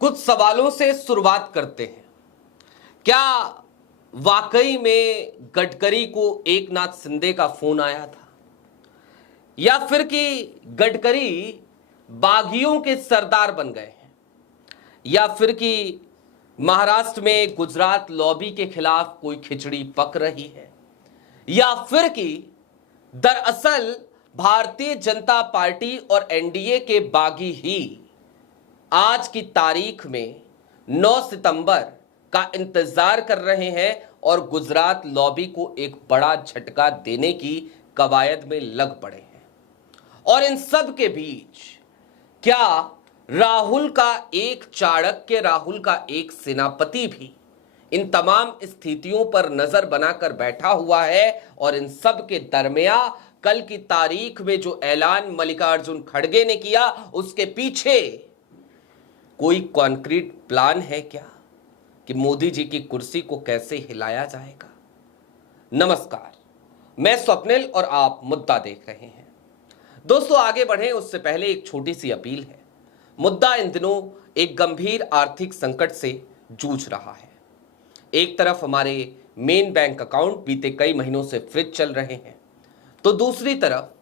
कुछ सवालों से शुरुआत करते हैं। क्या वाकई में गडकरी को एकनाथ शिंदे का फोन आया था, या फिर कि गडकरी बागियों के सरदार बन गए हैं, या फिर कि महाराष्ट्र में गुजरात लॉबी के खिलाफ कोई खिचड़ी पक रही है, या फिर कि दरअसल भारतीय जनता पार्टी और एनडीए के बागी ही आज की तारीख में 9 सितंबर का इंतजार कर रहे हैं और गुजरात लॉबी को एक बड़ा झटका देने की कवायद में लग पड़े हैं। और इन सब के बीच क्या राहुल का एक चाणक्य, राहुल का एक सेनापति भी इन तमाम स्थितियों पर नजर बनाकर बैठा हुआ है। और इन सब के दरमिया कल की तारीख में जो ऐलान मल्लिकार्जुन खड़गे ने किया, उसके पीछे कोई कॉन्क्रीट प्लान है क्या कि मोदी जी की कुर्सी को कैसे हिलाया जाएगा। नमस्कार, मैं स्वप्निल और आप मुद्दा देख रहे हैं। दोस्तों, आगे बढ़ें उससे पहले एक छोटी सी अपील है। मुद्दा इन दिनों एक गंभीर आर्थिक संकट से जूझ रहा है। एक तरफ हमारे मेन बैंक अकाउंट बीते कई महीनों से फ्रीज चल रहे हैं, तो दूसरी तरफ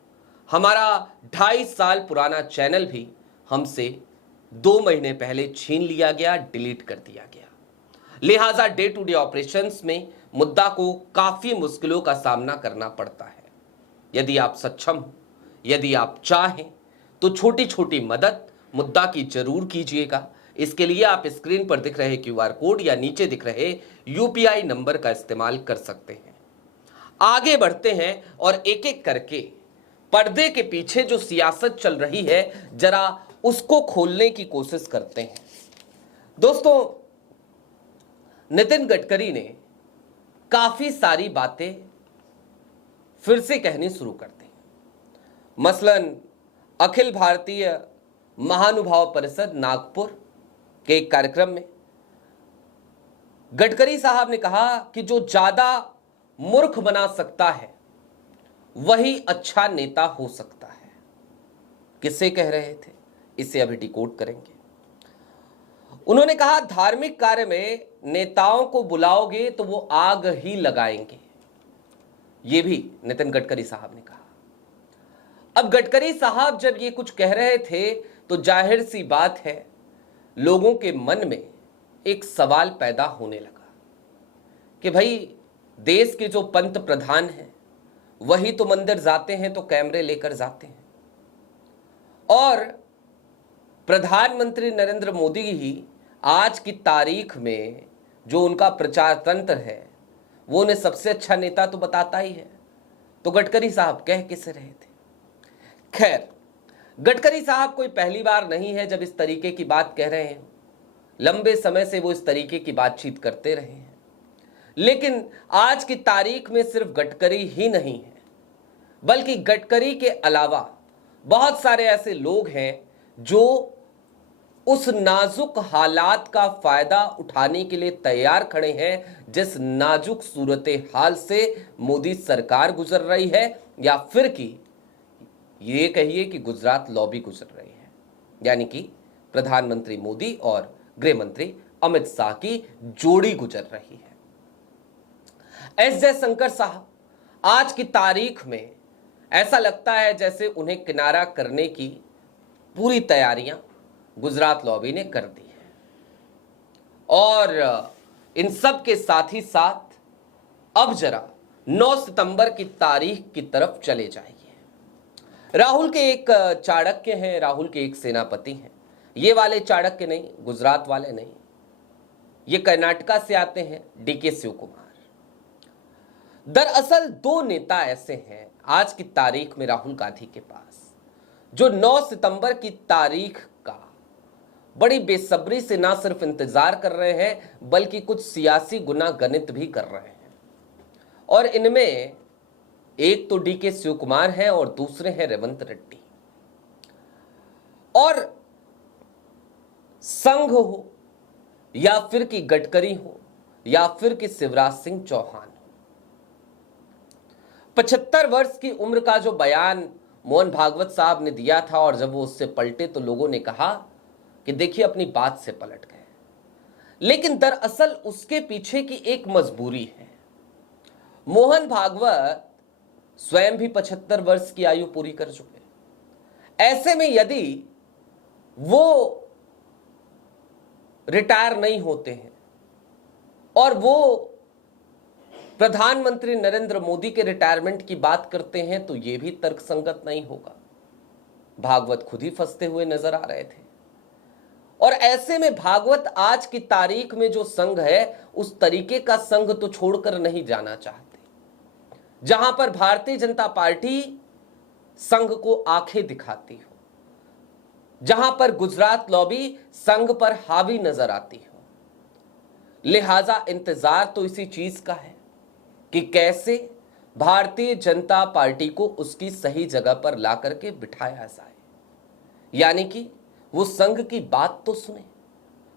हमारा 2.5 साल पुराना चैनल भी हमसे 2 महीने पहले छीन लिया गया, डिलीट कर दिया गया। लिहाजा डे टू डे ऑपरेशंस में मुद्दा को काफी मुश्किलों का सामना करना पड़ता है। यदि आप सक्षम हो, यदि आप चाहें तो छोटी छोटी मदद मुद्दा की जरूर कीजिएगा। इसके लिए आप स्क्रीन पर दिख रहे क्यूआर कोड या नीचे दिख रहे यूपीआई नंबर का इस्तेमाल कर सकते हैं। आगे बढ़ते हैं और एक एक करके पर्दे के पीछे जो सियासत चल रही है, जरा उसको खोलने की कोशिश करते हैं। दोस्तों, नितिन गडकरी ने काफी सारी बातें फिर से कहनी शुरू कर दी। मसलन अखिल भारतीय महानुभाव परिषद नागपुर के एक कार्यक्रम में गडकरी साहब ने कहा कि जो ज्यादा मूर्ख बना सकता है वही अच्छा नेता हो सकता है। किससे कह रहे थे, इसे अभी डिकोड करेंगे। उन्होंने कहा धार्मिक कार्य में नेताओं को बुलाओगे तो वो आग ही लगाएंगे। ये भी नितिन गडकरी साहब ने कहा। अब गडकरी साहब जब ये कुछ कह रहे थे तो जाहिर सी बात है लोगों के मन में एक सवाल पैदा होने लगा कि भाई, देश के जो पंत प्रधान हैं वही तो मंदिर जाते हैं तो कैमरे लेकर जाते हैं, और प्रधानमंत्री नरेंद्र मोदी ही आज की तारीख में जो उनका प्रचार तंत्र है वो उन्हें सबसे अच्छा नेता तो बताता ही है। तो गडकरी साहब कह किसे रहे थे। खैर, गडकरी साहब कोई पहली बार नहीं है जब इस तरीके की बात कह रहे हैं। लंबे समय से वो इस तरीके की बातचीत करते रहे हैं। लेकिन आज की तारीख में सिर्फ गडकरी ही नहीं है, बल्कि गडकरी के अलावा बहुत सारे ऐसे लोग हैं जो उस नाजुक हालात का फायदा उठाने के लिए तैयार खड़े हैं जिस नाजुक सूरत हाल से मोदी सरकार गुजर रही है, या फिर कि ये कहिए कि गुजरात लॉबी गुजर रही है, यानी कि प्रधानमंत्री मोदी और गृह मंत्री अमित शाह की जोड़ी गुजर रही है। एस जयशंकर साहब आज की तारीख में ऐसा लगता है जैसे उन्हें किनारा करने की पूरी तैयारियां गुजरात लॉबी ने कर दी है। और इन सब के साथ ही साथ अब जरा 9 सितंबर की तारीख की तरफ चले जाइए। राहुल के एक चाणक्य हैं, राहुल के एक सेनापति हैं। ये वाले चाणक्य नहीं, गुजरात वाले नहीं, ये कर्नाटका से आते हैं, डीके शिव कुमार। दरअसल 2 नेता ऐसे हैं आज की तारीख में राहुल गांधी के पास जो 9 सितंबर की तारीख का बड़ी बेसब्री से ना सिर्फ इंतजार कर रहे हैं बल्कि कुछ सियासी गुना गणित भी कर रहे हैं। और इनमें एक तो डीके शिव कुमार है और दूसरे हैं रेवंत रेड्डी। और संघ हो या फिर कि गडकरी हो या फिर कि शिवराज सिंह चौहान हो, 75 वर्ष की उम्र का जो बयान मोहन भागवत साहब ने दिया था, और जब वो उससे पलटे तो लोगों ने कहा कि देखिए अपनी बात से पलट गए, लेकिन दरअसल उसके पीछे की एक मजबूरी है। मोहन भागवत स्वयं भी 75 वर्ष की आयु पूरी कर चुके। ऐसे में यदि वो रिटायर नहीं होते हैं और वो प्रधानमंत्री नरेंद्र मोदी के रिटायरमेंट की बात करते हैं, तो यह भी तर्कसंगत नहीं होगा। भागवत खुद ही फंसते हुए नजर आ रहे थे, और ऐसे में भागवत आज की तारीख में जो संघ है उस तरीके का संघ तो छोड़कर नहीं जाना चाहते, जहां पर भारतीय जनता पार्टी संघ को आंखें दिखाती हो, जहां पर गुजरात लॉबी संघ पर हावी नजर आती हो। लिहाजा इंतजार तो इसी चीज का है कि कैसे भारतीय जनता पार्टी को उसकी सही जगह पर ला करके बिठाया जाए, यानी कि वो संघ की बात तो सुने,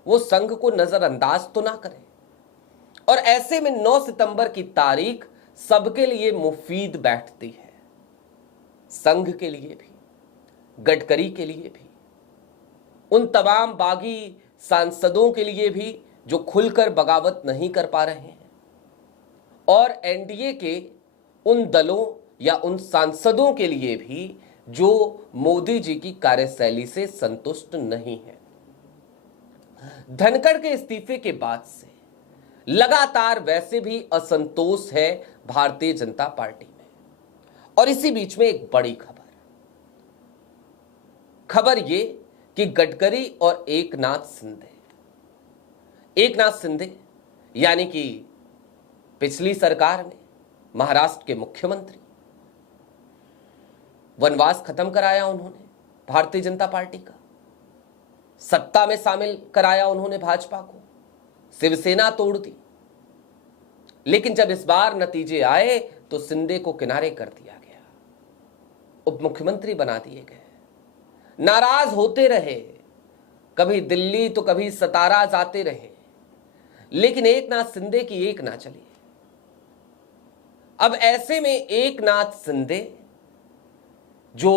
वो संघ को नजरअंदाज तो ना करे। और ऐसे में 9 सितंबर की तारीख सबके लिए मुफीद बैठती है, संघ के लिए भी, गडकरी के लिए भी, उन तमाम बागी सांसदों के लिए भी जो खुलकर बगावत नहीं कर पा रहे हैं, और एनडीए के उन दलों या उन सांसदों के लिए भी जो मोदी जी की कार्यशैली से संतुष्ट नहीं है। धनखड़ के इस्तीफे के बाद से लगातार वैसे भी असंतोष है भारतीय जनता पार्टी में, और इसी बीच में एक बड़ी खबर ये कि गडकरी और एकनाथ शिंदे यानी कि पिछली सरकार में महाराष्ट्र के मुख्यमंत्री, वनवास खत्म कराया उन्होंने भारतीय जनता पार्टी का, सत्ता में शामिल कराया उन्होंने भाजपा को, शिवसेना तोड़ दी, लेकिन जब इस बार नतीजे आए तो शिंदे को किनारे कर दिया गया, उप मुख्यमंत्री बना दिए गए। नाराज होते रहे, कभी दिल्ली तो कभी सतारा जाते रहे, लेकिन एकनाथ शिंदे की एक ना चली। अब ऐसे में एकनाथ शिंदे जो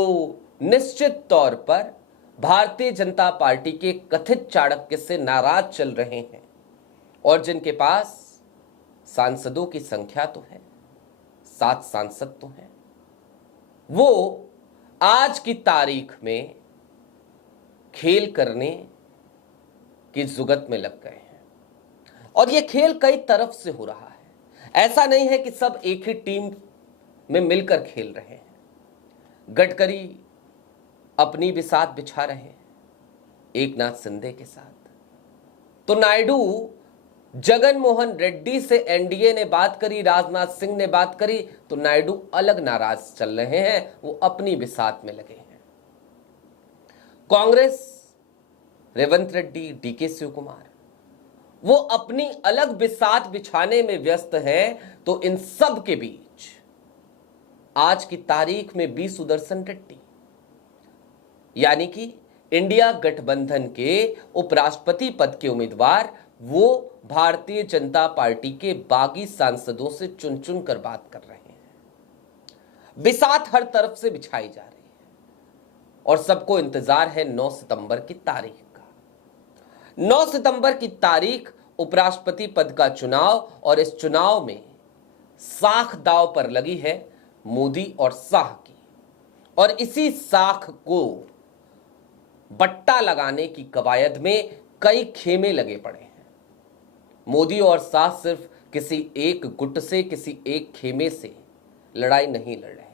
निश्चित तौर पर भारतीय जनता पार्टी के कथित चाणक्य से नाराज चल रहे हैं, और जिनके पास सांसदों की संख्या तो है, 7 सांसद तो हैं, वो आज की तारीख में खेल करने की जुगत में लग गए हैं। और यह खेल कई तरफ से हो रहा है, ऐसा नहीं है कि सब एक ही टीम में मिलकर खेल रहे हैं। गडकरी अपनी बिसात बिछा रहे हैं एकनाथ शिंदे के साथ, तो नायडू जगन मोहन रेड्डी से एनडीए ने बात करी, राजनाथ सिंह ने बात करी, तो नायडू अलग नाराज चल रहे हैं, वो अपनी बिसात में लगे हैं। कांग्रेस, रेवंत रेड्डी, डीके शिवकुमार, वो अपनी अलग बिसात बिछाने में व्यस्त हैं। तो इन सब के बीच आज की तारीख में बी सुदर्शन रेड्डी यानी कि इंडिया गठबंधन के उपराष्ट्रपति पद के उम्मीदवार, वो भारतीय जनता पार्टी के बागी सांसदों से चुन चुन कर बात कर रहे हैं। बिसात हर तरफ से बिछाई जा रही है, और सबको इंतजार है 9 सितंबर की तारीख का। 9 सितंबर की तारीख उपराष्ट्रपति पद का चुनाव, और इस चुनाव में साख दांव पर लगी है मोदी और शाह की, और इसी साख को बट्टा लगाने की कवायद में कई खेमे लगे पड़े हैं। मोदी और शाह सिर्फ किसी एक गुट से, किसी एक खेमे से लड़ाई नहीं लड़ रहे।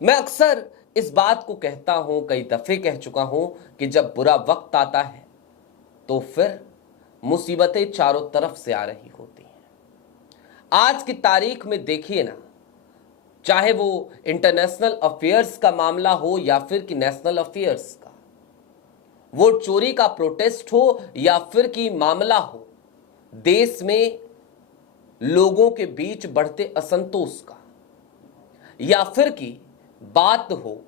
मैं अक्सर इस बात को कहता हूं, कई दफे कह चुका हूं, कि जब बुरा वक्त आता है तो फिर मुसीबतें चारों तरफ से आ रही होती हैं। आज की तारीख में देखिए ना, चाहे वो इंटरनेशनल अफेयर्स का मामला हो या फिर कि नेशनल अफेयर्स का, वोट चोरी का प्रोटेस्ट हो या फिर कि मामला हो देश में लोगों के बीच बढ़ते असंतोष का, या फिर कि बात हो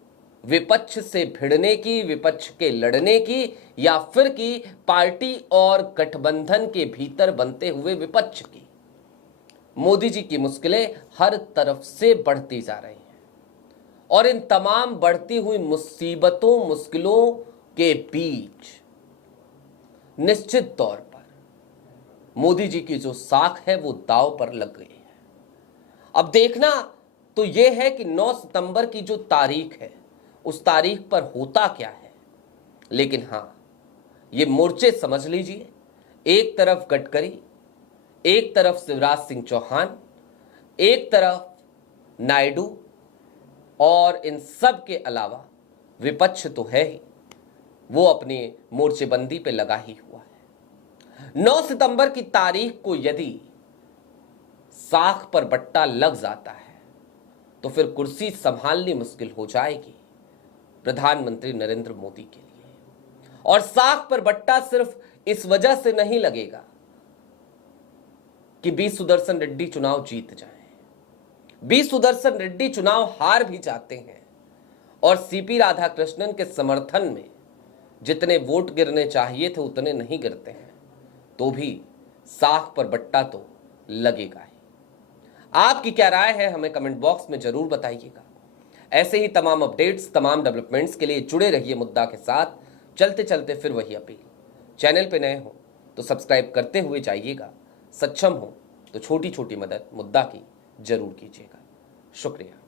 विपक्ष से भिड़ने की, विपक्ष के लड़ने की, या फिर कि पार्टी और गठबंधन के भीतर बनते हुए विपक्ष की, मोदी जी की मुश्किलें हर तरफ से बढ़ती जा रही हैं। और इन तमाम बढ़ती हुई मुसीबतों, मुश्किलों के बीच निश्चित तौर पर मोदी जी की जो साख है वो दांव पर लग गई है। अब देखना तो यह है कि 9 सितंबर की जो तारीख है उस तारीख पर होता क्या है। लेकिन हां, ये मोर्चे समझ लीजिए, एक तरफ गडकरी, एक तरफ शिवराज सिंह चौहान, एक तरफ नायडू, और इन सब के अलावा विपक्ष तो है ही, वो अपनी मोर्चेबंदी पे लगा ही हुआ है। 9 सितंबर की तारीख को यदि साख पर बट्टा लग जाता है तो फिर कुर्सी संभालनी मुश्किल हो जाएगी प्रधानमंत्री नरेंद्र मोदी के लिए। और साख पर बट्टा सिर्फ इस वजह से नहीं लगेगा कि बी सुदर्शन रेड्डी चुनाव जीत जाए। बी सुदर्शन रेड्डी चुनाव हार भी जाते हैं और सीपी राधाकृष्णन के समर्थन में जितने वोट गिरने चाहिए थे उतने नहीं गिरते हैं, तो भी साख पर बट्टा तो लगेगा ही। आपकी क्या राय है हमें कमेंट बॉक्स में जरूर बताइएगा। ऐसे ही तमाम अपडेट्स, तमाम डेवलपमेंट्स के लिए जुड़े रहिए मुद्दा के साथ। चलते चलते फिर वही अपील, चैनल पे नए हो तो सब्सक्राइब करते हुए जाइएगा, सक्षम हो तो छोटी छोटी मदद मुद्दा की जरूर कीजिएगा। शुक्रिया।